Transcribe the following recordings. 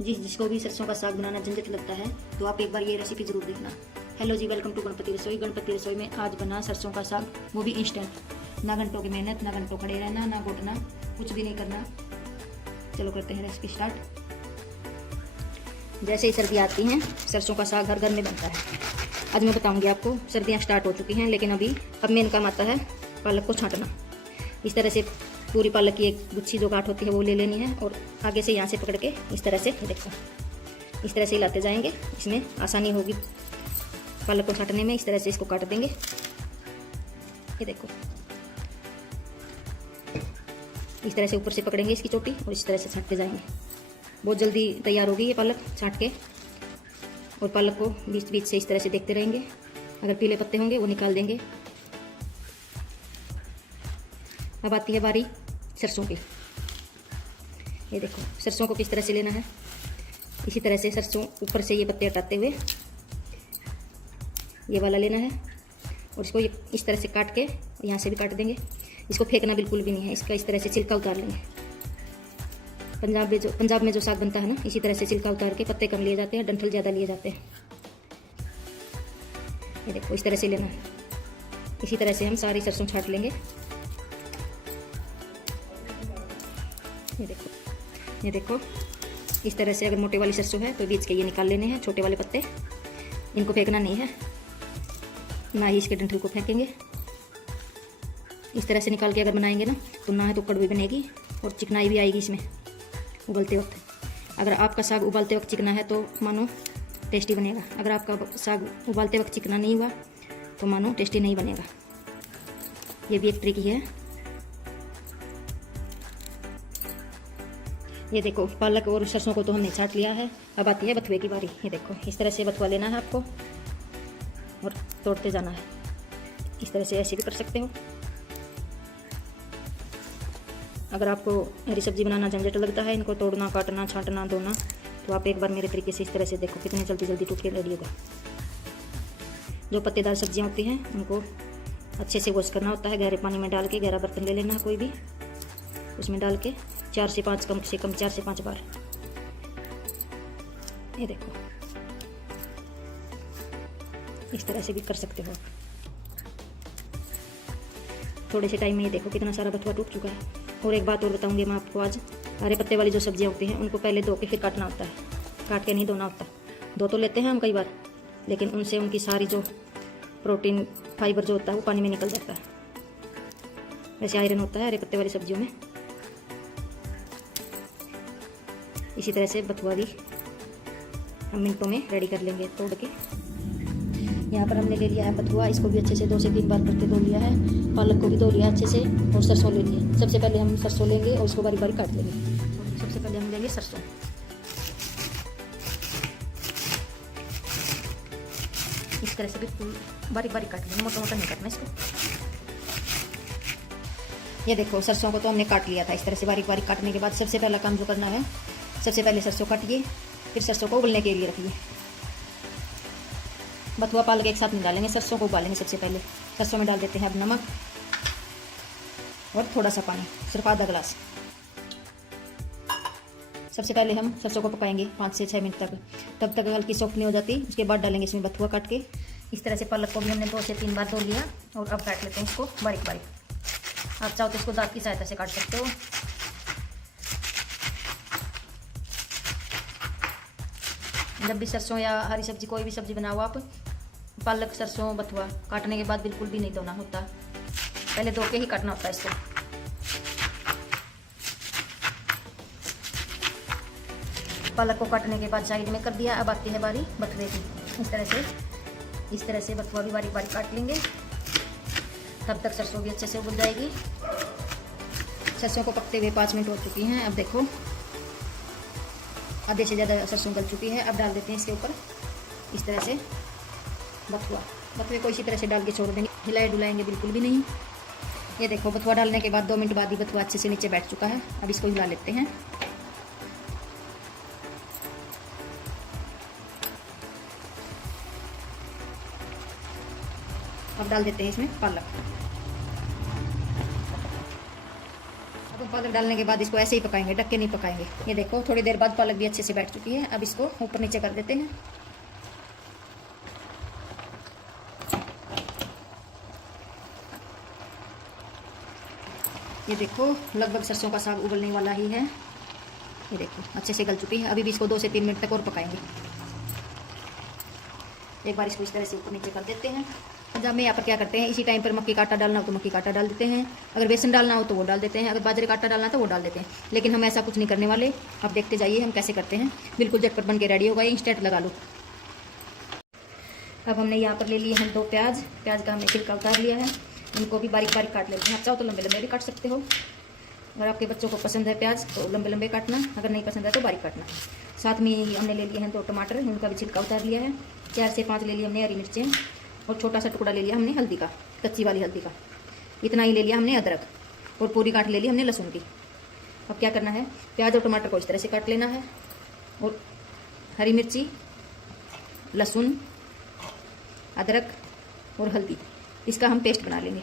जिसको भी सरसों का साग बनाना झंझट लगता है तो आप एक बार ये रेसिपी जरूर देखना। Hello ji, welcome to Ganpati Rasoi. Ganpati रसोई में आज बना सरसों का साग, वो भी इंस्टेंट। ना घंटों की मेहनत, ना घंटों खड़े रहना, ना घोटना, कुछ भी नहीं करना। चलो करते हैं रेसिपी स्टार्ट। जैसे ही सर्दी आती हैं सरसों का साग हर घर में बनता है। आज मैं बताऊंगी आपको, सर्दियां स्टार्ट हो चुकी हैं लेकिन अब मेन काम आता है पालक को छांटना। इस तरह से पूरी पालक की एक गुच्छी जो गांठ होती है वो ले लेनी है और आगे से यहाँ से पकड़ के इस तरह से देखो, इस तरह से हिलाते जाएंगे। इसमें आसानी होगी पालक को छांटने में। इस तरह से इसको काट देंगे। ये देखो, इस तरह से ऊपर से पकड़ेंगे इसकी चोटी और इस तरह से छांटते जाएंगे। बहुत जल्दी तैयार होगी ये पालक छांट के। और पालक को बीच बीच से इस तरह से देखते रहेंगे। अगर पीले पत्ते होंगे वो निकाल देंगे। अब आती है बारी सरसों की। ये देखो सरसों को किस तरह से लेना है। इसी तरह से सरसों ऊपर से ये पत्ते हटाते हुए ये वाला लेना है और इसको इस तरह से काट के यहाँ से भी काट देंगे। इसको फेंकना बिल्कुल भी नहीं है। इसका इस तरह से छिलका उतार लेंगे। पंजाब में जो साग बनता है ना, इसी तरह से छिलका उतार के पत्ते कम लिए जाते हैं, डंठल ज़्यादा लिए जाते हैं। ये देखो इस तरह से लेना है। इसी तरह से हम सारी सरसों छांट लेंगे। ये देखो इस तरह से। अगर मोटे वाली सरसों है तो बीच के ये निकाल लेने हैं, छोटे वाले पत्ते। इनको फेंकना नहीं है, ना ही इसके डंठल को फेंकेंगे। इस तरह से निकाल के अगर बनाएंगे ना तो ना है तो कड़वी बनेगी और चिकनाई भी आएगी इसमें उबलते वक्त। अगर आपका साग उबालते वक्त चिकना है तो मानो टेस्टी बनेगा। अगर आपका साग उबालते वक्त चिकना नहीं हुआ तो मानो टेस्टी नहीं बनेगा। ये भी एक ट्रिक ही है। ये देखो पालक और सरसों को तो हमने छांट लिया है। अब आती है बथुए की बारी। ये देखो इस तरह से बथुआ लेना है आपको और तोड़ते जाना है। इस तरह से ऐसे भी कर सकते हो। अगर आपको हरी सब्जी बनाना झंझट लगता है, इनको तोड़ना, काटना, छांटना, धोना, तो आप एक बार मेरे तरीके से इस तरह से देखो कितने जल्दी जल्दी टूट के रेडी होगा। जो पत्तेदार सब्जियां होती हैं उनको अच्छे से वॉश करना होता है। गहरे पानी में डाल के, गहरा बर्तन ले लेना है कोई भी, उसमें डाल के 4 से 5 कम से कम 4 से 5 बार। ये देखो इस तरह से भी कर सकते हो। थोड़े से टाइम में ये देखो कितना सारा बथुआ टूट चुका है। और एक बात और बताऊंगी मैं आपको आज, हरे पत्ते वाली जो सब्जियां होती हैं उनको पहले धो के फिर काटना होता है। काट के नहीं धोना होता। धो तो लेते हैं हम कई बार, लेकिन उनसे उनकी सारी जो प्रोटीन, फाइबर जो होता है वो पानी में निकल जाता है। वैसे आयरन होता है हरे पत्ते वाली सब्जियों में। इसी तरह से बथुआ भी हम मिनटों में रेडी कर लेंगे तोड़ के। यहाँ पर हमने ले लिया है बथुआ। इसको भी अच्छे से 2 से 3 बार करके धो लिया है। पालक को भी धो लिया अच्छे से और सरसों ले लिए। सबसे पहले हम सरसों लेंगे और उसको बारीक बारीक काट लेंगे। सबसे पहले हम लेंगे सरसों। इस तरह से बिल्कुल बारीक बारीक काट लेंगे, मोटा मोटा नहीं काटना इसको। ये देखो सरसों को तो हमने काट लिया था। इस तरह से बारीक बारीक काटने के बाद सबसे पहला काम जो करना है, सबसे पहले सरसों काटिए, फिर सरसों को उबलने के लिए रखिए। बथुआ पालक एक साथ नहीं डालेंगे, सरसों को उबालेंगे सबसे पहले। सरसों में डाल देते हैं अब नमक और थोड़ा सा पानी, सिर्फ आधा गिलास। सबसे पहले हम सरसों को पकाएंगे 5 से 6 मिनट तक, तब तक हल्की सॉफ्ट नहीं हो जाती। उसके बाद डालेंगे इसमें बथुआ काट के। इस तरह से पालक को भी हमने 2 से 3 बार धो लिया और अब काट लेते हैं इसको बारीक बारीक। आप चाहो तो इसको दांत की सहायता से काट सकते हो। जब भी सरसों या हरी सब्जी कोई भी सब्जी बनाओ आप, पालक, सरसों, बथुआ काटने के बाद बिल्कुल भी नहीं धोना होता। पहले धो के ही काटना होता है इसको। पालक को काटने के बाद साइड में कर दिया। अब आती है बारी बथुए की। इस तरह से बथुआ भी बारीक बारीक काट लेंगे। तब तक सरसों भी अच्छे से उबल जाएगी। सरसों को पकते हुए 5 मिनट हो चुकी हैं। अब देखो आधे से ज़्यादा सरसों गल चुकी है। अब डाल देते हैं इसके ऊपर इस तरह से बथुए को इसी तरह से डाल के छोड़ देंगे। हिलाए डुलाएंगे बिल्कुल भी नहीं। ये देखो बथुआ डालने के बाद 2 मिनट बाद ही बथुआ अच्छे से नीचे बैठ चुका है। अब इसको हिला लेते हैं। अब डाल देते हैं इसमें पालक। अब पालक डालने के बाद इसको ऐसे ही पकाएंगे, ढक के नहीं पकाएंगे। ये देखो थोड़ी देर बाद पालक भी अच्छे से बैठ चुकी है। अब इसको ऊपर नीचे कर देते हैं। ये देखो लगभग सरसों का साग उबलने वाला ही है। ये देखो अच्छे से गल चुकी है। अभी भी इसको 2 से 3 मिनट तक और पकाएंगे। एक बार इसको इस तरह से ऊपर नीचे कर देते हैं। जब में यहाँ पर क्या करते हैं, इसी टाइम पर मक्की का आटा डालना हो तो मक्की का आटा डाल देते हैं, अगर बेसन डालना हो तो वो डाल देते हैं, अगर बाजरे का आटा डालना तो वो डाल देते हैं। लेकिन हम ऐसा कुछ नहीं करने वाले। आप देखते जाइए हम कैसे करते हैं। बिल्कुल झटपट बन के रेडी होगा, इंस्टेंट लगा लो। अब हमने यहाँ पर ले लिए हैं 2 प्याज। प्याज का हमने छिलका उतार लिया है। इनको भी बारीक बारीक काट लेते हैं। आप चाहो तो लंबे लंबे भी काट सकते हो। अगर आपके बच्चों को पसंद है प्याज तो लंबे लंबे काटना, अगर नहीं पसंद है तो बारीक काटना। साथ में हमने ले लिए हैं 2 टमाटर, उनका भी छिलका उतार लिया है। 4 से 5 ले लिए हमने हरी मिर्चें और छोटा सा टुकड़ा ले लिया हमने हल्दी का, कच्ची वाली हल्दी का। इतना ही ले लिया हमने अदरक और पूरी गांठ ले ली हमने लहसुन की। अब क्या करना है, प्याज और टमाटर को इस तरह से काट लेना है और हरी मिर्ची, लहसुन, अदरक और हल्दी, इसका हम पेस्ट बना लेंगे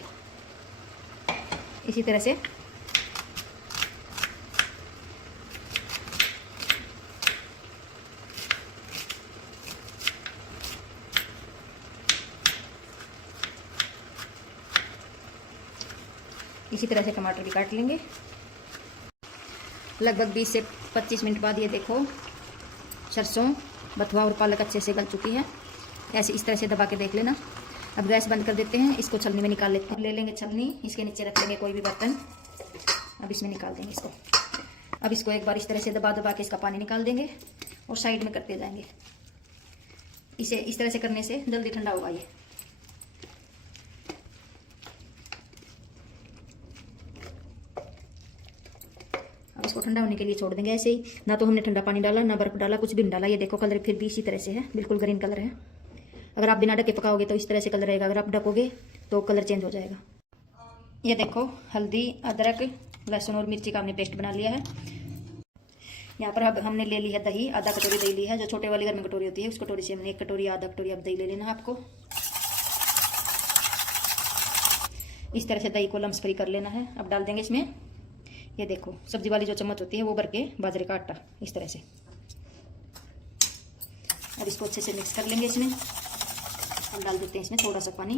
इसी तरह से। इसी तरह से टमाटर भी काट लेंगे। लगभग 20 से 25 मिनट बाद ये देखो सरसों, बथुआ और पालक अच्छे से गल चुकी है। ऐसे इस तरह से दबा के देख लेना। अब गैस बंद कर देते हैं। इसको छलनी में निकाल लेते हैं। ले लेंगे छलनी, इसके नीचे रख लेंगे कोई भी बर्तन। अब इसमें निकाल देंगे इसको। अब इसको एक बार इस तरह से दबा दबा के इसका पानी निकाल देंगे और साइड में करते जाएंगे। इसे इस तरह से करने से जल्दी ठंडा होगा ये। अब इसको ठंडा होने के लिए छोड़ देंगे ऐसे ही। ना तो हमने ठंडा पानी डाला, ना बर्फ डाला, कुछ भी नहीं डाला। ये देखो कलर फिर भी इसी तरह से है, बिल्कुल ग्रीन कलर है। अगर आप बिना ढके पकाओगे तो इस तरह से कलर रहेगा, अगर आप ढकोगे तो कलर चेंज हो जाएगा। ये देखो हल्दी, अदरक, लहसुन और मिर्ची का हमने पेस्ट बना लिया है। यहाँ पर अब हमने ले ली है दही, आधा कटोरी दही ली है। जो छोटे वाली घर में कटोरी होती है उस कटोरी से हमने 1 कटोरी आधा कटोरी अब दही ले लेना है आपको। इस तरह से दही को लम्स फ्री कर लेना है। अब डाल देंगे इसमें, ये देखो सब्जी वाली जो चम्मच होती है वो भर के बाजरे का आटा इस तरह से। अब इसको अच्छे से मिक्स कर लेंगे इसमें। अब डाल देते हैं इसमें थोड़ा सा पानी।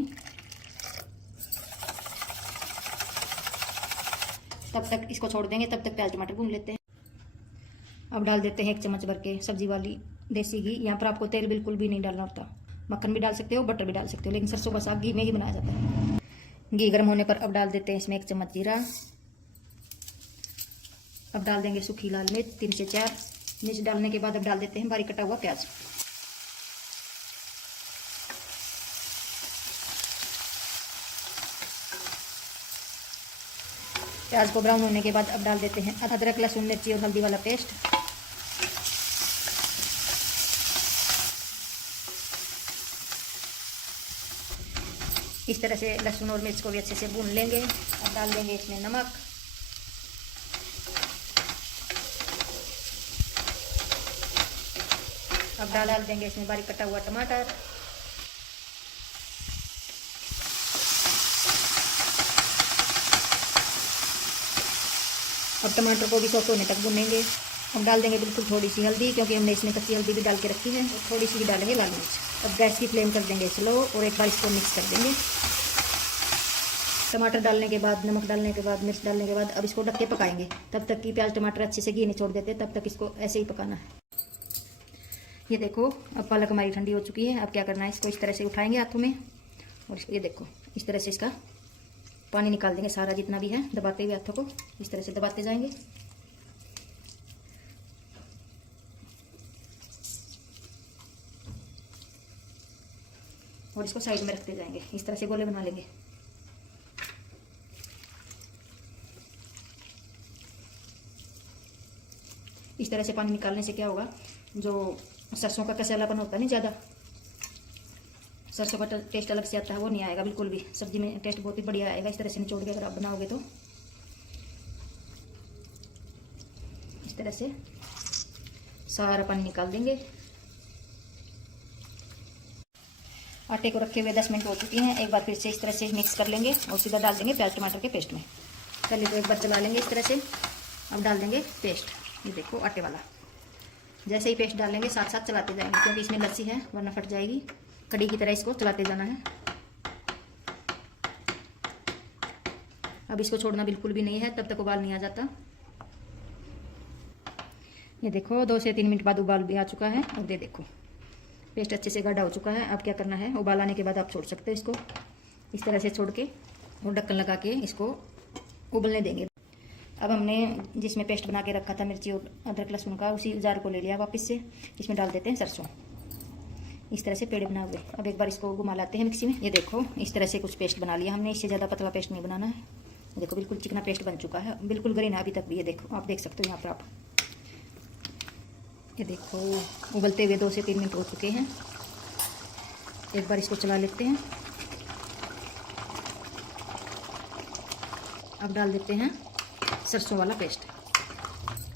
तब तक इसको छोड़ देंगे, तब तक प्याज टमाटर भून लेते हैं। अब डाल देते हैं 1 चम्मच भर के सब्जी वाली देसी घी। यहाँ पर आपको तेल बिल्कुल भी नहीं डालना होता। मक्खन भी डाल सकते हो, बटर भी डाल सकते हो, लेकिन सरसों का साग घी में ही बनाया जाता है। घी गर्म होने पर अब डाल देते हैं इसमें 1 चम्मच जीरा। अब डाल देंगे सूखी लाल मिर्च 3 से 4 मिर्च। डालने के बाद अब डाल देते हैं बारीक कटा हुआ प्याज। प्याज को ब्राउन होने के बाद अब डाल देते हैं अदरक, लहसुन, मिर्ची और हल्दी वाला पेस्ट। इस तरह से लहसुन और मिर्च को भी अच्छे से भून लेंगे। अब डाल देंगे इसमें नमक, अब डाल देंगे इसमें बारीक कटा हुआ टमाटर। अब टमाटर को भी सॉफ्ट होने तक भूनेंगे। अब डाल देंगे बिल्कुल थोड़ी सी हल्दी, क्योंकि हमने इसमें कच्ची हल्दी भी डाल के रखी है, और थोड़ी सी भी डालेंगे लाल मिर्च। अब गैस की फ्लेम कर देंगे स्लो और एक बार इसको मिक्स कर देंगे। टमाटर डालने के बाद, नमक डालने के बाद, मिर्च डालने के बाद अब इसको ढक के पकाएंगे तब तक कि प्याज टमाटर अच्छे से घी नहीं छोड़ देते, तब तक इसको ऐसे ही पकाना है। ये देखो अब पालक हमारी ठंडी हो चुकी है। अब क्या करना है, इसको इस तरह से उठाएंगे हाथों में और ये देखो इस तरह से इसका पानी निकाल देंगे सारा जितना भी है, दबाते हुए हाथों को इस तरह से दबाते जाएंगे। और इसको साइड में रखते जाएंगे, इस तरह से गोले बना लेंगे। इस तरह से पानी निकालने से क्या होगा, जो सरसों का कसेलापन होता है नहीं, ज़्यादा सरसों का टेस्ट अलग से आता है, वो नहीं आएगा बिल्कुल भी। सब्जी में टेस्ट बहुत ही बढ़िया आएगा इस तरह से निचोड़ के अगर आप बनाओगे तो। इस तरह से सारा पानी निकाल देंगे। आटे को रखे हुए 10 मिनट हो चुकी हैं। एक बार फिर से इस तरह से मिक्स कर लेंगे और सीधा डाल देंगे प्याज टमाटर के पेस्ट में। चलिए तो एक बार चला लेंगे इस तरह से। अब डाल देंगे पेस्ट, ये देखो आटे वाला। जैसे ही पेस्ट डालेंगे साथ साथ चलाते जाएंगे, क्योंकि इसमें लस्सी है वरना फट जाएगी। कड़ी की तरह इसको चलाते जाना है। अब इसको छोड़ना बिल्कुल भी नहीं है, तब तक उबाल नहीं आ जाता। ये देखो 2 से 3 मिनट बाद उबाल भी आ चुका है। और ये देखो पेस्ट अच्छे से गाढ़ा हो चुका है। अब क्या करना है, उबाल आने के बाद आप छोड़ सकते हो इसको, इस तरह से छोड़ के और ढक्कन लगा के इसको उबलने देंगे। अब हमने जिसमें पेस्ट बना के रखा था मिर्ची और अदरक लहसुन का, उसी जार को ले लिया वापस से। इसमें डाल देते हैं सरसों, इस तरह से पेड़े बना हुए। अब एक बार इसको घुमा लाते हैं मिक्सी में। ये देखो इस तरह से कुछ पेस्ट बना लिया हमने, इससे ज़्यादा पतला पेस्ट नहीं बनाना है। देखो बिल्कुल चिकना पेस्ट बन चुका है, बिल्कुल ग्रीन है अभी तक भी। ये देखो आप देख सकते हो यहाँ पर आप, ये देखो उबलते हुए 2 से 3 मिनट हो चुके हैं। एक बार इसको चला लेते हैं। अब डाल देते हैं सरसों वाला पेस्ट।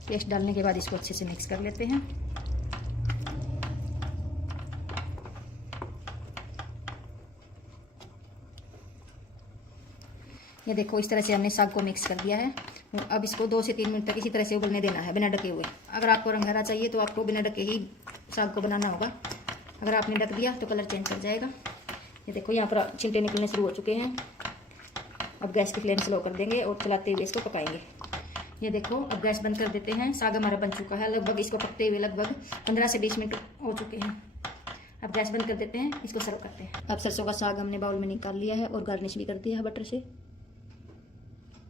पेस्ट डालने के बाद इसको अच्छे से मिक्स कर लेते हैं। ये देखो इस तरह से हमने साग को मिक्स कर दिया है। अब इसको 2 से 3 मिनट तक इसी तरह से उबलने देना है बिना ढके हुए। अगर आपको रंग हरा चाहिए तो आपको बिना ढके ही साग को बनाना होगा। अगर आपने ढक दिया तो कलर चेंज कर जाएगा। ये देखो यहाँ पर छिलटे निकलने शुरू हो चुके हैं। अब गैस की फ्लेम स्लो कर देंगे और चलाते हुए इसको पकाएंगे। ये देखो अब गैस बंद कर देते हैं। साग हमारा बन चुका है, लगभग इसको पकते हुए लगभग 15 से 20 मिनट हो चुके हैं। अब गैस बंद कर देते हैं, इसको सर्व करते हैं। अब सरसों का साग हमने बाउल में निकाल लिया है और गार्निश भी कर दिया है बटर से।